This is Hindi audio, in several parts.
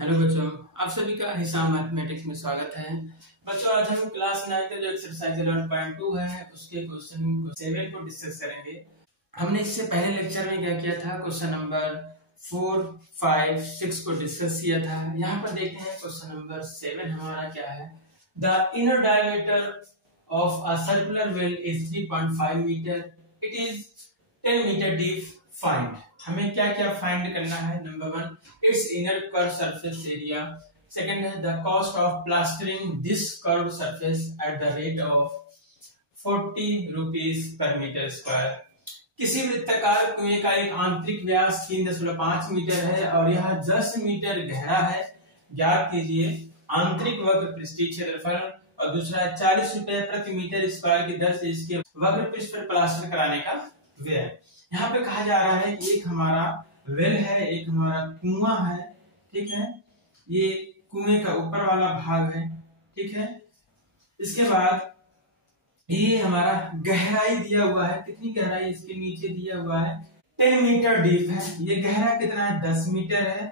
हेलो बच्चों, आप सभी का हिसाब मैथमेटिक्स में स्वागत है। बच्चों, आज हम क्लास 9 का जो एक्सरसाइज 11.2 है उसके क्वेश्चन 7 को डिस्कस करेंगे। हमने इससे पहले लेक्चर में क्या किया था, क्वेश्चन नंबर 4, 5, 6 को डिस्कस किया था। यहाँ पर देखते हैं क्वेश्चन नंबर 7 हमारा क्या है। The inner diameter of a circular well is 3.5 metre, it is 10 metre deep, find. हमें क्या क्या फाइंड करना है। Number 1, its inner curved surface area. Second है the cost of plastering this curved surface at the rate of 40 rupees per metre square. किसी वृत्ताकार कुएं का एक आंतरिक व्यास 3.5 मीटर है और यह 10 मीटर गहरा है। ज्ञात कीजिए आंतरिक वक्र पृष्ठीय क्षेत्रफल। और दूसरा है 40 रुपए प्रति मीटर स्क्वायर की दर से इसके वक्र पृष्ठ पर प्लास्टर कराने का व्यय। यहाँ पे कहा जा रहा है कि एक हमारा वेल है, एक हमारा कुआं है, ठीक है। ये कुएं का ऊपर वाला भाग है, ठीक है। इसके बाद ये हमारा गहराई दिया हुआ है, कितनी गहराई इसके नीचे दिया हुआ है, 10 मीटर डीप है। ये गहरा कितना है, 10 मीटर है,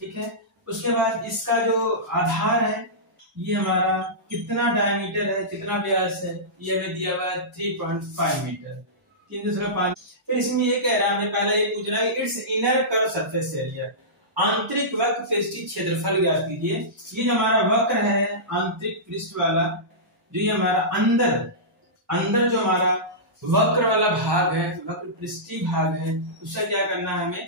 ठीक है। उसके बाद इसका जो आधार है ये हमारा कितना डायमीटर है, कितना व्यास है, ये हमें दिया हुआ है 3.5 मीटर, 3.5। फिर इसमें ये कह रहा है, हमें पहला ये पूछ रहा है it's inner curved surface area, आंतरिक वक्र पृष्ठीय क्षेत्रफल ज्ञात कीजिए। ये जो हमारा वक्र है आंतरिक पृष्ठ वाला, जो ये हमारा अंदर जो हमारा वक्र वाला भाग है, वक्र पृष्ठीय भाग है, उसका क्या करना है, हमें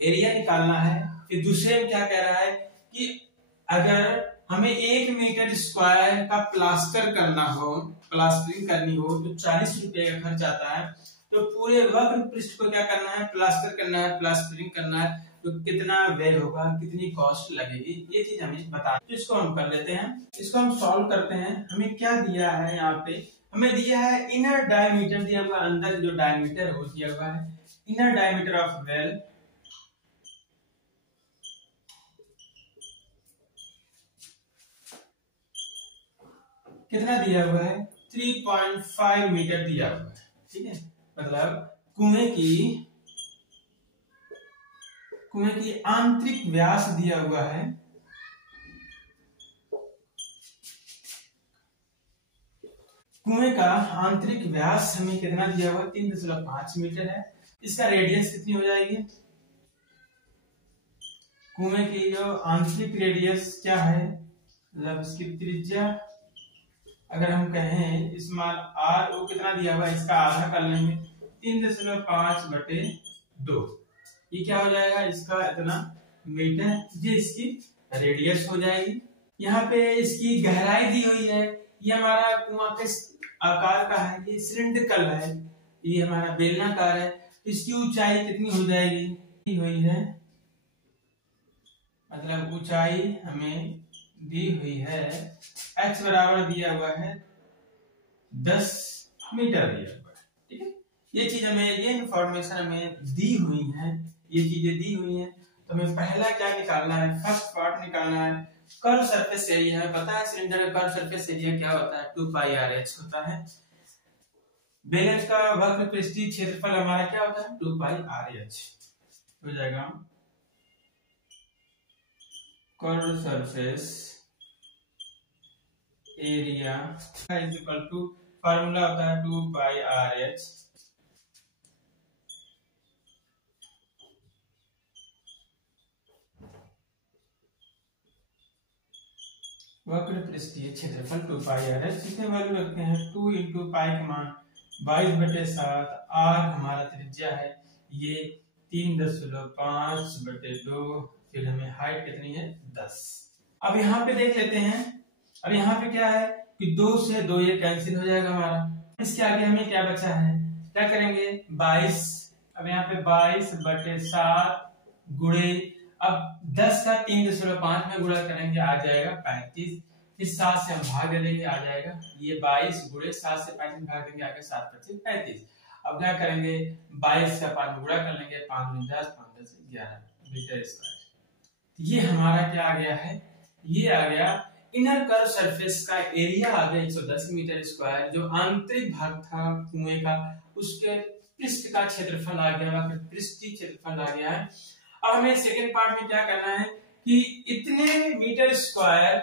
एरिया निकालना है। फिर दूसरे में क्या कह रहा है कि अगर हमें 1 मीटर स्क्वायर का प्लास्टर करना हो, प्लास्टरिंग करनी हो तो 40 रुपए का खर्च आता है। तो पूरे वक्र पृष्ठ को क्या करना है, प्लास्टर करना है, प्लास्टरिंग करना है, तो कितना व्यय होगा, कितनी कॉस्ट लगेगी, ये चीज हमें बता। तो इसको हम कर लेते हैं, इसको हम सॉल्व करते हैं। हमें क्या दिया है, यहाँ पे हमें दिया है इनर डायमीटर दिया हुआ, अंदर जो डायमीटर हो दिया हुआ है, इनर डायमीटर ऑफ वेल कितना दिया हुआ है, 3.5 मीटर दिया हुआ है, ठीक है। मतलब कुएं की आंतरिक व्यास दिया हुआ है, कुएं का आंतरिक व्यास हमें कितना दिया हुआ है, 3.5 मीटर है। इसका रेडियस कितनी हो जाएगी, कुएं की जो आंतरिक रेडियस क्या है, मतलब इसकी त्रिज्या अगर हम कहें स्मॉल आर, वो कितना दिया हुआ है, इसका आधा कर लेंगे 3.5/2, ये क्या हो जाएगा, इसका इतना मीटर, ये इसकी रेडियस हो जाएगी। यहाँ पे इसकी गहराई दी हुई है, ये हमारा कुआं किस आकार का है, ये सिलिंड्रिकल है, ये हमारा बेलनाकार है। तो इसकी ऊंचाई कितनी हो जाएगी, हुई है, मतलब ऊंचाई हमें दी हुई है, x बराबर दिया हुआ है 10 मीटर दिया हुआ है, ठीक है। ये चीज हमें, ये इंफॉर्मेशन हमें दी हुई है, ये चीजें दी हुई हैं। तो हमें पहला क्या निकालना है, फर्स्ट पार्ट निकालना है, कर्व सरफेस एरिया। हमें पता है सिलेंडर का कर्व सरफेस एरिया क्या होता है, 2πr(h) होता है। बेलन का वक्र पृष्ठीय क्षेत्रफल हमारा क्या होता है, 2πr(h) हो जाएगा। Curve surface area is equal to, formula होता है 2πr(h). वक्र पृष्ठीय क्षेत्रफल 2πr(h), इसमें वैल्यू रखते हैं 2 × पाई का मान 22/7, r हमारा त्रिज्या है, ये 3.5/2, फिर हमें हाइट कितनी है, 10। अब यहाँ पे देख लेते हैं, अब यहाँ पे क्या है कि 2 से 2 ये कैंसिल हो जाएगा हमारा। इसके आगे हमें क्या बचा है, क्या करेंगे, 22। अब यहाँ पे 22/7 गुणे, अब 10 का 3.5 में गुणा करेंगे, आ जाएगा 35। फिर 7 से हम भाग दे देंगे, आ जाएगा ये 22 गुणे 7 से 35 में भाग देंगे, आगे 7×5 = 35। अब क्या करेंगे, 22 का 5 में गुणा कर लेंगे, 5 × 10, 5 × 10 = 11 मीटर स्क्वायर। ये हमारा क्या आ गया है, ये आ गया इनर कर्व सरफेस का एरिया आ गया 110 मीटर स्क्वायर। जो आंतरिक भाग था कुएं का, उसके पृष्ठ का क्षेत्रफल आ गया, पृष्ठीय क्षेत्रफल आ गया है। अब हमें सेकंड पार्ट में क्या करना है कि इतने मीटर स्क्वायर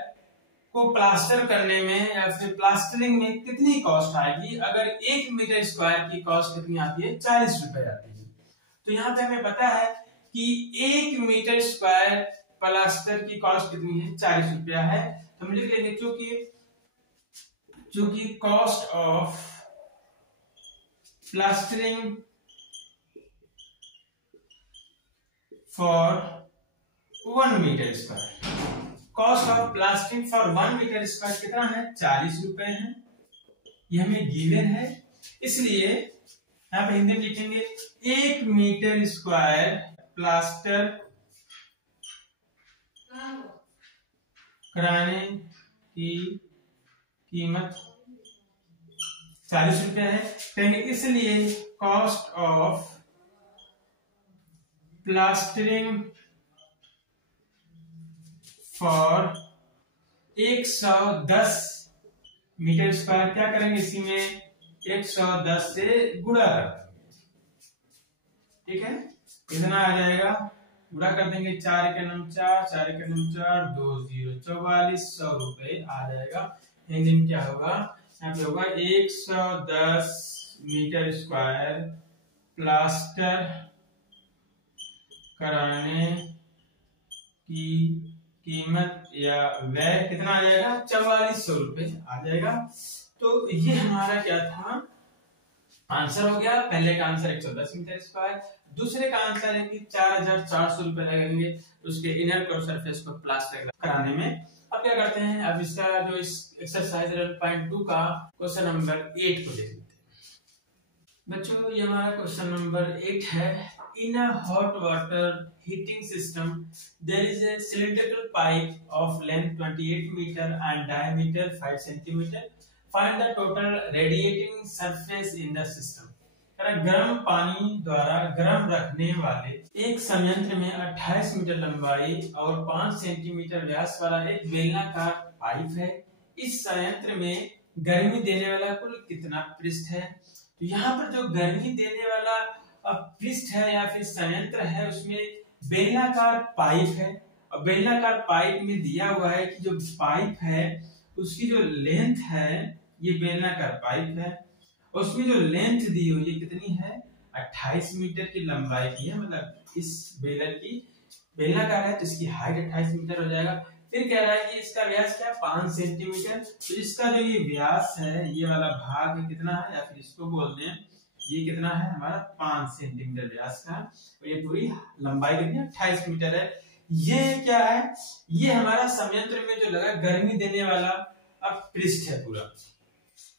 को प्लास्टर करने में या फिर प्लास्टरिंग में कितनी कॉस्ट आएगी। अगर 1 मीटर स्क्वायर की कॉस्ट कितनी आती है, 40 रुपए आती है। तो यहाँ पे हमें पता है कि 1 मीटर स्क्वायर प्लास्टर की कॉस्ट कितनी है, 40 रुपया है। तो हम लिख लेंगे चूंकि cost of plastering for 1 metre square, cost of plastering for 1 metre square कितना है, 40 रुपए है। ये हमें गिवन है, इसलिए यहाँ पे हिंदी में लिखेंगे 1 मीटर स्क्वायर प्लास्टर कराने की कीमत 40 रुपए है। कहेंगे इसलिए cost of plastering for 110 metre square, क्या करेंगे इसी में 110 से गुणा कर देंगे, ठीक है। इतना आ जाएगा, गुणा कर देंगे, 4 के नम 4, 4 के नम 4, 2 0 44, 100 रुपए आ जाएगा। हिंदी में क्या होगा, यहाँ पे होगा 110 मीटर स्क्वायर प्लास्टर कराने की कीमत या व्यय कितना आ जाएगा, 4400 रुपए आ जाएगा। तो ये हमारा क्या था, आंसर हो गया। पहले का आंसर 110 मीटर स्क्वायर, दूसरे का आंसर है कि 4400 रुपए लगेंगे उसके इनर कोर सरफेस को प्लास्टर कराने में। अब क्या करते हैं, अब इसका जो इस एक्सरसाइज 11.2 का क्वेश्चन नंबर 8 को देख लेते हैं। बच्चों ये हमारा क्वेश्चन नंबर 8 है। In a hot water heating system, there is a cylindrical pipe of length 28 meter and diameter 5 centimeter. Find the total radiating surface in the system. गर्म पानी द्वारा गर्म रखने वाले एक संयंत्र में 28 मीटर लंबाई और 5 सेंटीमीटर व्यास वाला एक बेलनाकार पाइप है। इस संयंत्र में गर्मी देने वाला कुल कितना पृष्ठ है। तो यहाँ पर जो गर्मी देने वाला पृष्ठ है या फिर संयंत्र है, उसमें बेलनाकार पाइप है और बेलनाकार पाइप में दिया हुआ है कि जो पाइप है उसकी जो लेंथ है, ये बेलनाकार पाइप है, उसमें जो लेंथ दी हुई है कितनी है, 28 मीटर की लंबाई की है। मतलब इस बेलर की बेलनाकार है तो इसकी हाइट 28 मीटर हो जाएगा। फिर कह रहा है कि इसका व्यास क्या है, 5 सेंटीमीटर। तो इसका जो ये व्यास है, ये वाला भाग है कितना है, या फिर इसको बोलते हैं ये कितना है हमारा 5 सेंटीमीटर व्यास का, और ये पूरी लंबाई कितनी है, 28 मीटर है। ये क्या है, ये हमारा संयंत्र में जो लगा गर्मी देने वाला अब पृष्ठ है पूरा।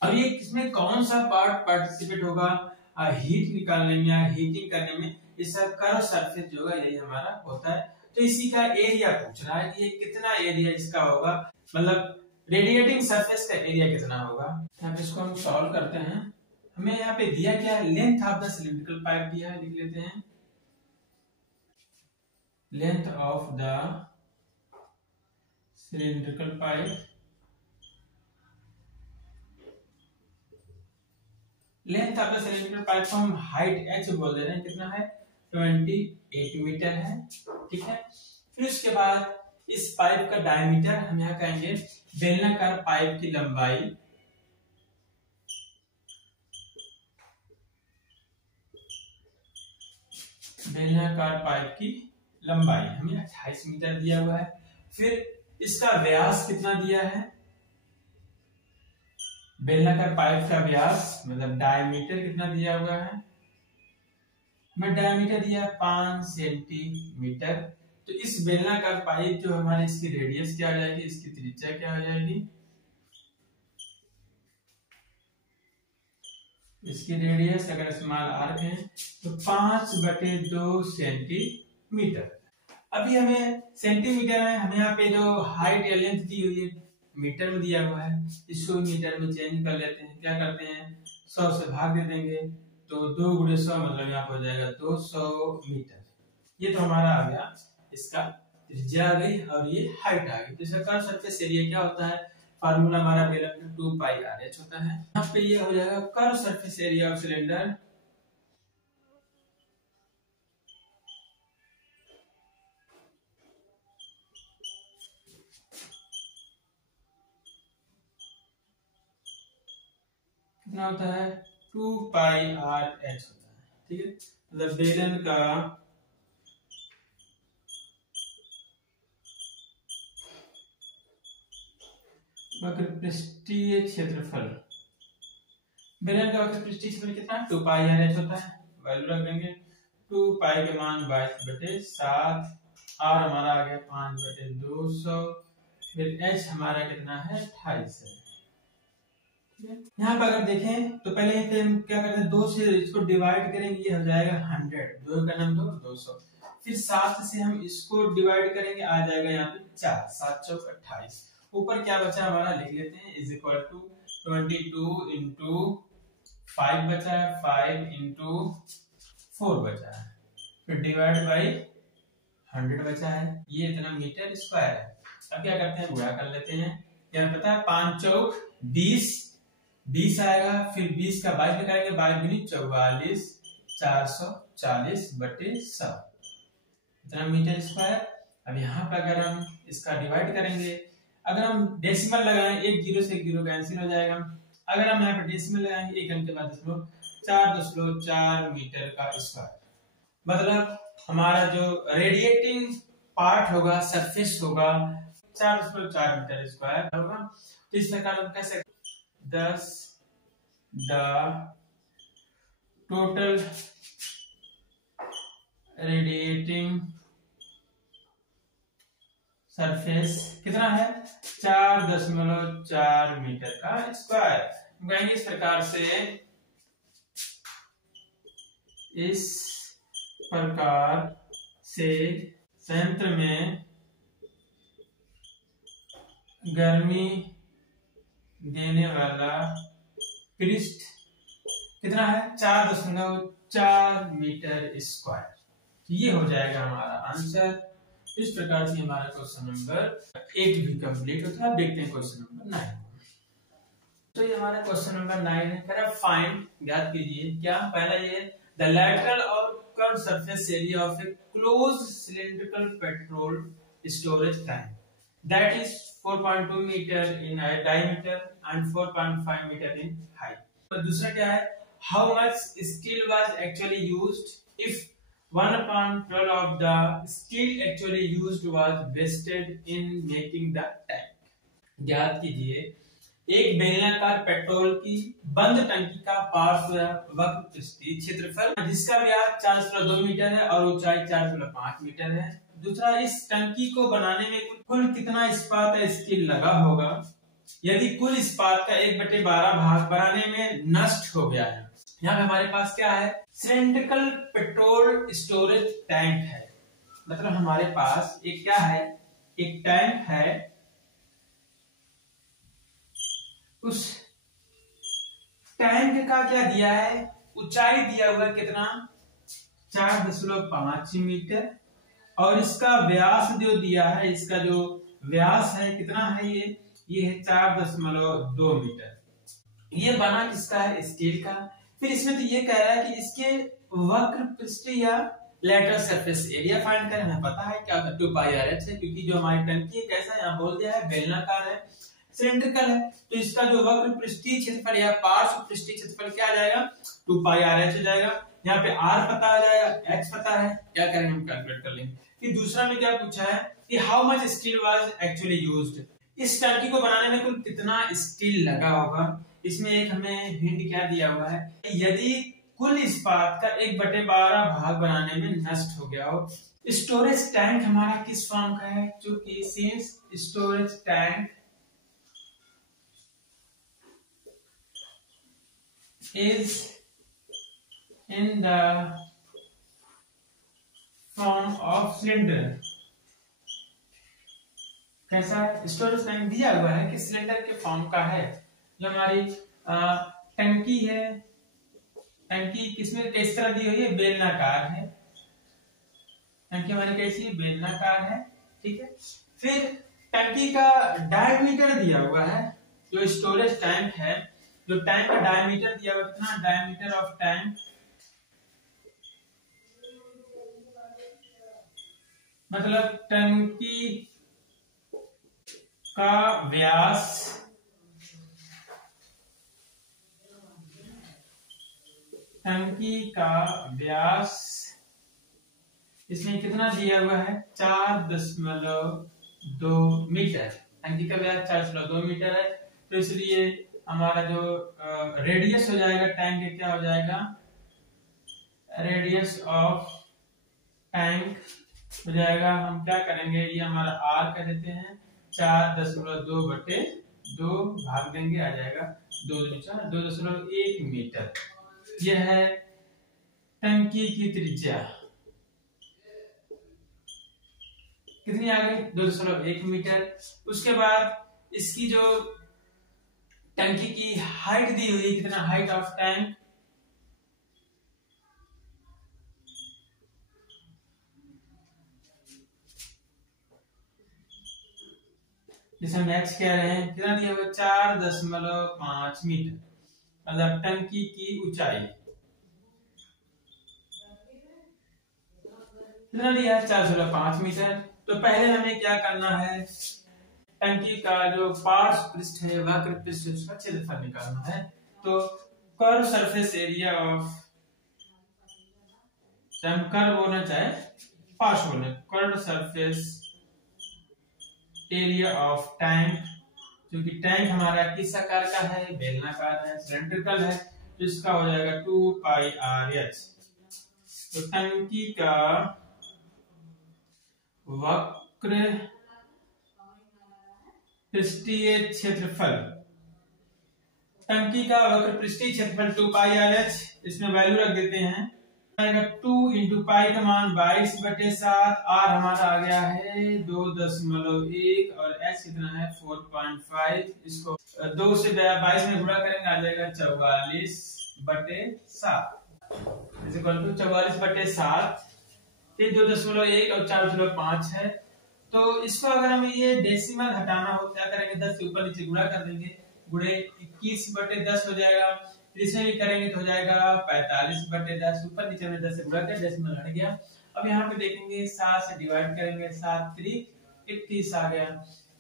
अब ये इसमें कौन सा पार्ट पार्टिसिपेट होगा हीट निकालने में या हीटिंग करने में, इसका कर्व सरफेस जो होगा यही हमारा होता है। तो इसी का एरिया पूछ रहा है कि ये कितना एरिया इसका होगा, मतलब रेडिएटिंग सरफेस का एरिया कितना होगा। यहाँ पे इसको हम सॉल्व करते हैं। हमें यहाँ पे दिया क्या है, length of the cylindrical pipe दिया है, लिख लेते हैं length of the cylindrical pipe. Length of the cylindrical pipe को हम हाइट h बोल दे रहे हैं, कितना है 28 मीटर है, ठीक है। फिर उसके बाद इस पाइप का डायमीटर हम यहाँ कहेंगे बेलनाकार पाइप की लंबाई, बेलनाकार पाइप की लंबाई हमें 28 मीटर दिया हुआ है। फिर इसका व्यास कितना दिया है, बेलनाकार पाइप का व्यास मतलब डायमीटर कितना दिया हुआ है, मैं डायमीटर दिया 5 सेंटीमीटर। तो इस बेलनाकार पाइप जो हमारे इसकी रेडियस क्या हो जाएगी, इसकी त्रिज्या क्या हो जाएगी, इसकी रेडियस अगर स्मॉल आर है तो 5/2 सेंटीमीटर। अभी हमें सेंटीमीटर है, हमें यहाँ पे जो हाइट या लेंथ दी हुई है मीटर में दिया हुआ है, इसको मीटर में चेंज कर लेते हैं। क्या करते हैं, 100 से भाग दे देंगे तो 2 × 100 मतलब यहाँ पर हो जाएगा 200 मीटर। ये तो हमारा आ गया, इसका त्रिज्या आ गई और ये हाइट आ गई। तो इसका कर्व सरफेस एरिया क्या होता है, फार्मूला हमारा बेलर का 2πr(h) होता है। यहाँ पे ये हो जाएगा curve surface area of cylinder कितना होता है 2 पाई आर एच होता है। ठीक है, मतलब बेलन का वक्रपृष्ठीय क्षेत्रफल, बेलन का वक्रपृष्ठीय क्षेत्रफल कितना 2 पाई आर एच होता है। वैल्यू रख देंगे 2 पाई के मान 22/7, आर हमारा आ गया 5/200, फिर एच हमारा कितना है 28 है। यहाँ पर अगर देखें तो पहले यहाँ पे हम क्या करते हैं 2 से इसको डिवाइड करेंगे, ये हो जाएगा 100, 2 का नाम 200, फिर 7 से हम इसको डिवाइड करेंगे, आ जाएगा यहाँ पे 4, 7 चौक 28, ऊपर क्या बचा हमारा लिख लेते हैं इज इक्वल टू 22 इंटू 5 बचा है, 5 इंटू 4 बचा है, फिर डिवाइड बाई 100 बचा है, ये इतना मीटर स्क्वायर है। अब क्या करते हैं गुणा कर लेते हैं, क्या पता है 5 चौक 20 आएगा, फिर 20 का 22 में करेंगे, 22 दूनी 44, 440/100 इतना मीटर स्क्वायर। अब यहाँ पे अगर हम इसका डिवाइड करेंगे, अगर हम डेसिमल लगाएं, एक जीरो से एक जीरो कैंसिल हो जाएगा, अगर हम यहाँ पे डेसिमल लगाएंगे, एक अंक के बाद 4.4 मीटर का स्क्वायर, मतलब हमारा जो रेडिएटिंग पार्ट होगा, सरफेस होगा 4.4 मीटर स्क्वायर होगा। तो इस प्रकार हम कह सकते 10 the total radiating surface कितना है 4.4 मीटर का स्क्वायर। कहेंगे इस प्रकार से संयंत्र में गर्मी देने वाला पृष्ठ कितना है 4.4 मीटर स्क्वायर। ये हो जाएगा हमारा आंसर। इस प्रकार से हमारा क्वेश्चन नंबर 8 भी कंप्लीट होता है। देखते हैं क्वेश्चन नंबर 9। तो ये हमारा क्वेश्चन नंबर 9 है, कह रहा फाइंड, ज्ञात कीजिए क्या, पहला ये द लैटरल और curve surface area of a closed cylindrical petrol storage tank that is 4.2 metre in diameter and 4.5 metre in height। तो दूसरा क्या है, how much steel was actually used if 1/12 of the steel actually used was wasted in making the tank। ज्ञात कीजिए एक बेलनाकार पेट्रोल की बंद टंकी का पार्श्व वक्रपृष्ठीय क्षेत्रफल जिसका व्यास 4.2 मीटर है और ऊंचाई 4.5 मीटर है। दूसरा, इस टंकी को बनाने में कुल कितना इस्पात या स्टील लगा होगा यदि कुल इस्पात का 1/12 भाग बनाने में नष्ट हो गया है। यहाँ पे हमारे पास क्या है, सिलिंड्रिकल पेट्रोल स्टोरेज टैंक है, मतलब हमारे पास एक क्या है, एक टैंक है, उस टैंक का क्या दिया है, ऊंचाई दिया हुआ कितना 4.5 मीटर और इसका व्यास जो दिया है, इसका जो व्यास है कितना है, ये है 4.2 मीटर। ये बना किसका है, स्टील का। फिर इसमें तो ये कह रहा है कि इसके वक्र पृष्ठ या लेटरल सरफेस एरिया फाइंड करें। हमें पता है क्या 2 पाई आर एच है, क्योंकि जो हमारी टंकी है कैसा यहाँ बोल दिया है, बेलनाकार है, सिलिंड्रिकल है, तो इसका जो वक्र पृष्ठीय क्षेत्रफल या पार्श्व पृष्ठीय क्षेत्रफल क्या आ जाएगा 2 पाई आर एच हो जाएगा। यहाँ पे आर पता आ जाएगा, एच पता है, क्या करेंगे हम कैलकुलेट कर लेंगे। फिर दूसरा में क्या पूछा है कि how much steel was actually used, इस टंकी को बनाने में कुल कितना स्टील लगा होगा। इसमें एक हमें हिंट क्या दिया हुआ है, यदि कुल इस्पात का 1/12 भाग बनाने में नष्ट हो गया हो। स्टोरेज टैंक हमारा किस फॉर्म का है, चूंकि since storage tank is in the form of cylinder। कैसा स्टोरेज टैंक दिया हुआ है कि सिलेंडर के फॉर्म का है। जो हमारी टंकी है, टंकी किसमें किस तरह दी हुई है, बेलनाकार है, टंकी हमारी कैसी बेलनाकार है, ठीक है। फिर टंकी का डायमीटर दिया हुआ है, जो स्टोरेज टैंक है, जो टैंक का डायमीटर दिया हुआ कितना, डायमीटर ऑफ टैंक मतलब टंकी का व्यास टंकी का व्यास इसमें कितना दिया हुआ है 4.2 मीटर। टंकी का व्यास 4.2 मीटर है, तो इसलिए हमारा जो रेडियस हो जाएगा टैंक का क्या हो जाएगा, रेडियस ऑफ टैंक हो जाएगा, हम क्या करेंगे ये हमारा आर कर देते हैं 4.2/2 भाग देंगे, आ जाएगा 2.1 मीटर। यह है टंकी की त्रिज्या, कितनी आ गई 2.1 मीटर। उसके बाद इसकी जो टंकी की हाइट दी हुई है, कितना हाइट ऑफ टैंक, जिसे हम एक्स कह रहे हैं, कितना दिया हुआ 4.5 मीटर, मतलब टंकी की ऊंचाई कितना दिया है 4.5 मीटर। तो पहले हमें क्या करना है, टंकी का जो पार्श्व पृष्ठ है, वक्र पृष्ठ, उसका क्षेत्रफल निकालना है। तो कर्व सरफेस एरिया ऑफ, चाहे हम कर्व बोलना चाहे पार्श्व बोलना, curve surface area of tank, क्योंकि टैंक हमारा किस आकार का है, बेलनाकार है, सिलेंड्रिकल है, तो इसका हो जाएगा 2πr/h। तो टंकी का वक्र पृष्ठीय क्षेत्रफल, टंकी का वक्र पृष्ठीय क्षेत्रफल 2πr/h, इसमें वैल्यू रख देते हैं, 2 × पाई का मान 22/7, आर हमारा आ गया है 2.1 और एच कितना है 4.5, इसको 2 से 22 में गुणा करेंगे, आ जाएगा 44/7 इक्वल टू 44/7। ये 2.1 और 4.5 है। तो इसको अगर हमें ये डेसिमल हटाना हो, क्या करेंगे 10 से ऊपर नीचे गुणा कर देंगे, गुणे 21/10 हो जाएगा, फिर इसमें भी करेंगे तो हो जाएगा 45/10, ऊपर नीचे में 10 से गुणा कर डेसिमल हट गया। अब यहाँ पे देखेंगे 7 से डिवाइड करेंगे, 7 × 21 आ गया,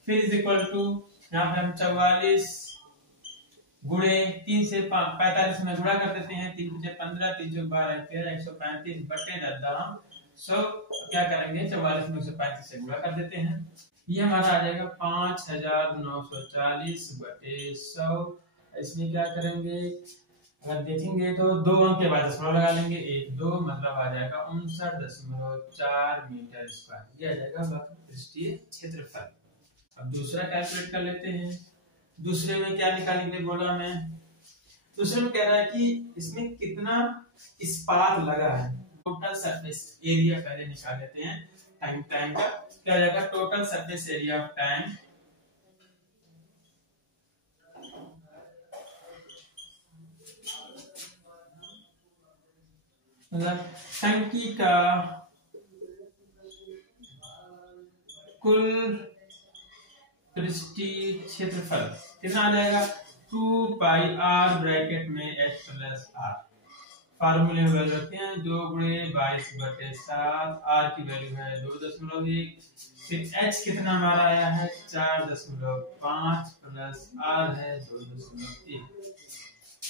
फिर इज इक्वल टू यहाँ पे हम 44 गुणे 3 से 45 में गुणा कर देते हैं, 3 × 15, 3 × 12, 135/10 सो क्या करेंगे 44 में 135 से गुणा कर देते हैं, ये हमारा आ जाएगा 5940/100। इसमें क्या करेंगे, अगर देखेंगे तो 2 अंक के बाद दशमलव लगा लेंगे, 1 2 मतलब आ जाएगा 59.4 मीटर स्क्वायर, ये आ जाएगा वक्र पृष्ठीय क्षेत्रफल। अब दूसरा कैलकुलेट कर लेते हैं। दूसरे में क्या निकालने के लिए बोला मैं, दूसरे में कह रहा है कि इसमें कितना इस्पात लगा है, टोटल सरफेस एरिया पहले निकाल लेते हैं। टैंक का क्या जाएगा, total surface area of tank, मतलब टंकी का कुल पृष्ठीय क्षेत्रफल कितना आ जाएगा 2πr ब्रैकेट में h + r, फार्मूले में वैल्यू रखते हैं 2 × 22/7, r की वैल्यू है 2.1, फिर h कितना हमारा आया है 4.5 प्लस r है 2.1,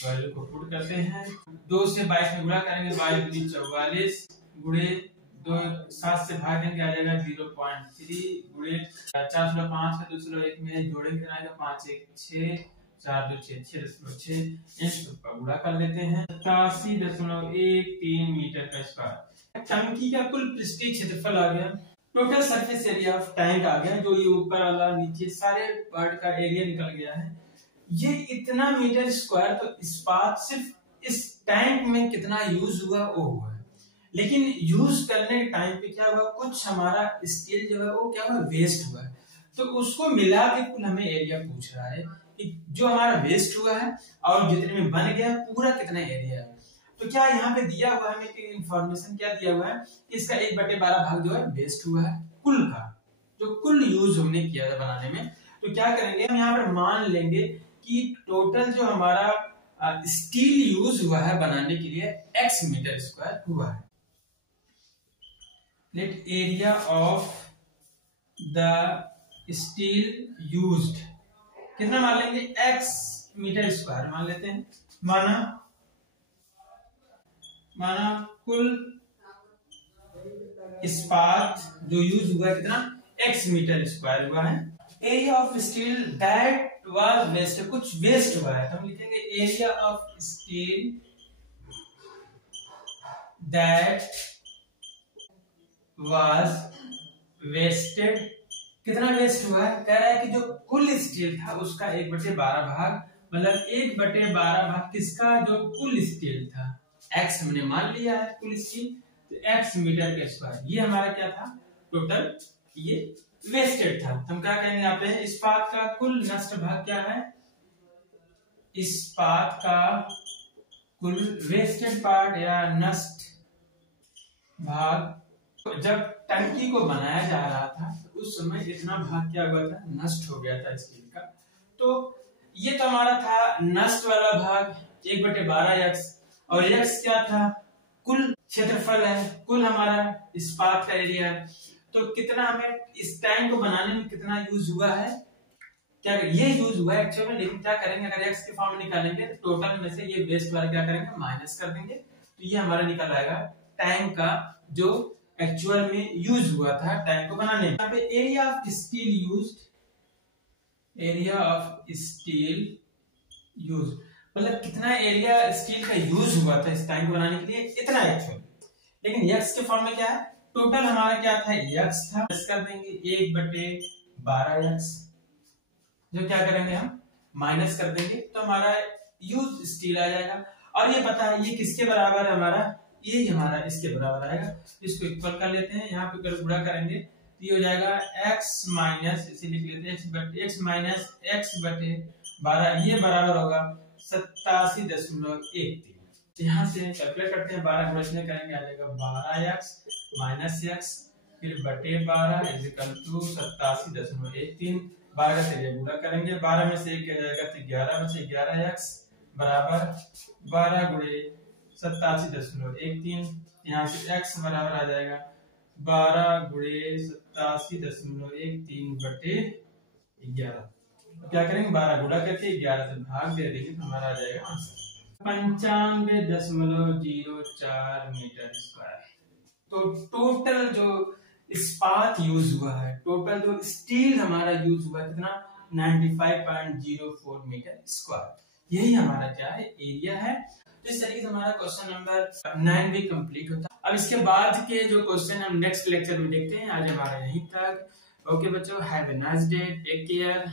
वैल्यू को पुट करते हैं, 2 से 22 में गुणा करेंगे, 22 × 44 गुणे 2 7 से भाग देंगे, आ जाएगा 0.3 गुणे 4.5 का 2.1 में जोड़ेंगे, आएगा 5 1 6 4 2 6 6.6, इसका गुणा कर लेते हैं 87.13 मीटर का स्क्वायर। टंकी का कुल पृष्ठीय क्षेत्रफल आ गया, total surface area of tank आ गया, जो ये ऊपर वाला नीचे सारे पार्ट का एरिया निकल गया है, ये इतना मीटर स्क्वायर। तो इस्पात सिर्फ इस टैंक में कितना यूज हुआ वो हुआ है, लेकिन यूज करने के टाइम पे क्या हुआ, कुछ हमारा स्टील जो है वो क्या हुआ वेस्ट हुआ है, तो उसको मिला के कुल हमें एरिया पूछ रहा है कि जो हमारा वेस्ट हुआ है और जितने में बन गया पूरा कितना एरिया है। तो क्या यहाँ पे दिया हुआ है, हमें इंफॉर्मेशन क्या दिया हुआ है, इसका 1/12 भाग जो है वेस्ट हुआ है कुल का, जो कुल यूज हमने किया था बनाने में। तो क्या करेंगे हम यहाँ पर मान लेंगे कि टोटल जो हमारा स्टील यूज हुआ है बनाने के लिए x मीटर स्क्वायर हुआ है। Let area of the steel used कितना मान लेंगे x मीटर स्क्वायर मान लेते हैं, माना माना कुल इस्पात जो यूज हुआ है कितना, x मीटर स्क्वायर हुआ है। Area of steel that was waste, कुछ वेस्ट हुआ है तो हम लिखेंगे area of steel that was wasted. कितना वेस्ट हुआ है, कह रहा है कि जो कुल स्टील था उसका 1/12 भाग, मतलब 1/12 भाग किसका, जो कुल स्टील था, x हमने मान लिया है कुल स्टील, तो x मीटर के स्क्वायर, ये हमारा क्या था टोटल, ये वेस्टेड था। हम क्या कहेंगे यहाँ पे, इस्पात का कुल नष्ट भाग क्या है, इस्पात का कुल वेस्टेड पार्ट या नष्ट भाग, जब टंकी को बनाया जा रहा था तो उस समय इतना भाग क्या हुआ था, नष्ट हो गया था स्टील का। तो ये तो हमारा था नष्ट वाला भाग 1/12x, और x क्या था, कुल क्षेत्रफल है, कुल हमारा इस्पात का एरिया है। तो कितना हमें इस टैंक को बनाने में कितना यूज हुआ है, क्या ये यूज हुआ है एक्चुअल में, लेकिन क्या करेंगे अगर x के फॉर्म में निकालेंगे तो टोटल में से ये वेस्ट वाला क्या करेंगे, माइनस कर देंगे, तो ये हमारा निकल आएगा टैंक का जो एक्चुअल में यूज हुआ था टैंक को बनाने में। यहाँ पे area of steel used, area of steel use मतलब कितना एरिया स्टील का यूज हुआ था इस टैंक को बनाने के लिए, इतना एक्चुअल। लेकिन x के फॉर्म में क्या है, टोटल हमारा क्या था, x था, प्लस कर देंगे 1/12x, जो क्या करेंगे हम माइनस कर देंगे, तो हमारा यूज स्टील आ जाएगा। और ये पता है ये किसके बराबर है, हमारा ये हमारा इसके बराबर आएगा, इसको इक्वल कर लेते हैं, यहाँ पे अगर गुणा करेंगे तो ये हो जाएगा x माइनस, इसे लिख लेते हैं x माइनस x/12, ये बराबर होगा 87.13। यहाँ से कैलकुलेट करते हैं, 12 गुणा इसमें करेंगे आ जाएगा 12x माइनस x फिर बटे 12 इक्वल टू 87.13। 12 से गुणा करेंगे, 12 में से 1 जाएगा तो 11 में से 11x बराबर 12 गुणे 87.13। यहाँ से x बराबर आ जाएगा 12 गुणे 87.13 बटे 11। क्या करेंगे 12 गुणा करके 11 से भाग दे देंगे तो हमारा आ जाएगा आंसर 95.04 मीटर स्क्वायर। तो टोटल जो इस्पात यूज हुआ है, टोटल जो स्टील हमारा यूज हुआ है कितना, 95.04 मीटर स्क्वायर, यही हमारा क्या है, एरिया है। तो इस तरीके से हमारा क्वेश्चन नंबर 9 भी कंप्लीट होता है। अब इसके बाद के जो क्वेश्चन हम नेक्स्ट लेक्चर में देखते हैं। आज हमारा यहीं तक। ओके बच्चों, have a nice day, take care.